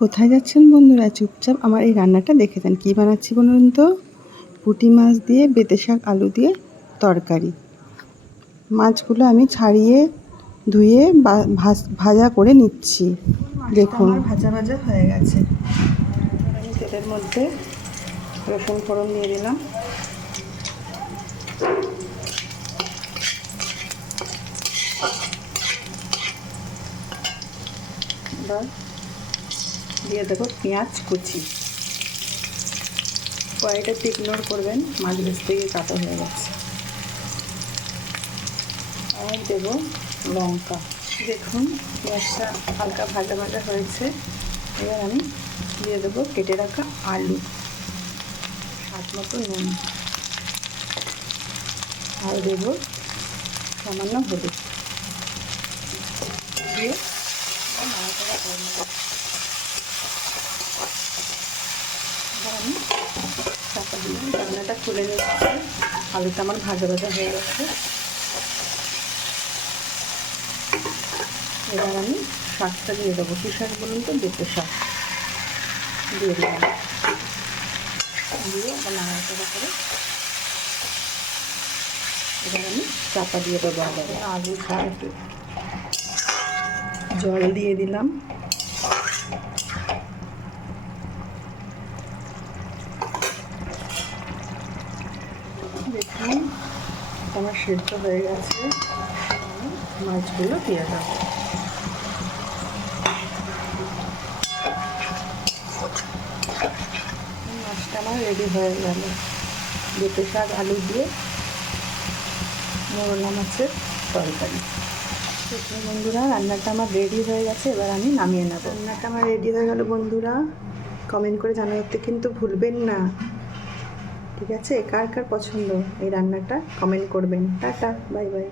কোথায় যাচ্ছেন বন্ধুরা? চুপচাপ আমার এই রান্নাটা দেখে যান। কী বানাচ্ছি বলুন তো? পুঁটি মাছ দিয়ে বেঁতে শাক আলু দিয়ে তরকারি। মাছগুলো আমি ছাড়িয়ে ধুয়ে ভাজা করে নিচ্ছি। দেখুন ভাজা ভাজা হয়ে গেছে। আমি তেলের মধ্যে রসুন ফোড়ন দিয়ে দিলাম। এবার দিয়ে দেবো পেঁয়াজ কুচি। কড়াইটা একটু ইগনোর করবেন, মাছ ভেজ থেকে কাটা হয়ে গেছে। আর দেবো লঙ্কা। দেখুন পেঁয়াজটা হালকা ভাজা ভাজা হয়েছে। এবার আমি দিয়ে দেবো কেটে রাখা আলু, স্বাদ মতো নুন, আর দেবো সামান্য হলুদ দিয়ে নাড়াচাড়া করে নেব। এবার আমি চাপা দিলাম, রান্নাটা খুলে নিচ্ছি। আলুটা আমার ভাজা ভাজা হয়ে গেছে। এবার আমি শাকটা দিয়ে দেবো। কী শাক বলুন তো? বেঁতে শাক দিয়ে দিলাম। দিয়ে আবার নাড়াচাড়া করে এবার আমি চাপা দিয়ে দেবো। আবার আলু শাক জল দিয়ে দিলাম। দেখুন আমার সেদ্ধ হয়ে গেছে। মাছগুলো দিয়ে দেবো। মাছটা আমার রেডি হয়ে গেল। বেঁতে শাক আলু দিয়ে মোরলা মাছের তরকারি। দেখুন বন্ধুরা, রান্নাটা আমার রেডি হয়ে গেছে। এবার আমি নামিয়ে নেব। রান্নাটা আমার রেডি হয়ে গেল বন্ধুরা। কমেন্ট করে জানাতে কিন্তু ভুলবেন না, ঠিক আছে? কার কার পছন্দ এই রান্নাটা কমেন্ট করবেন। Tata, bye bye.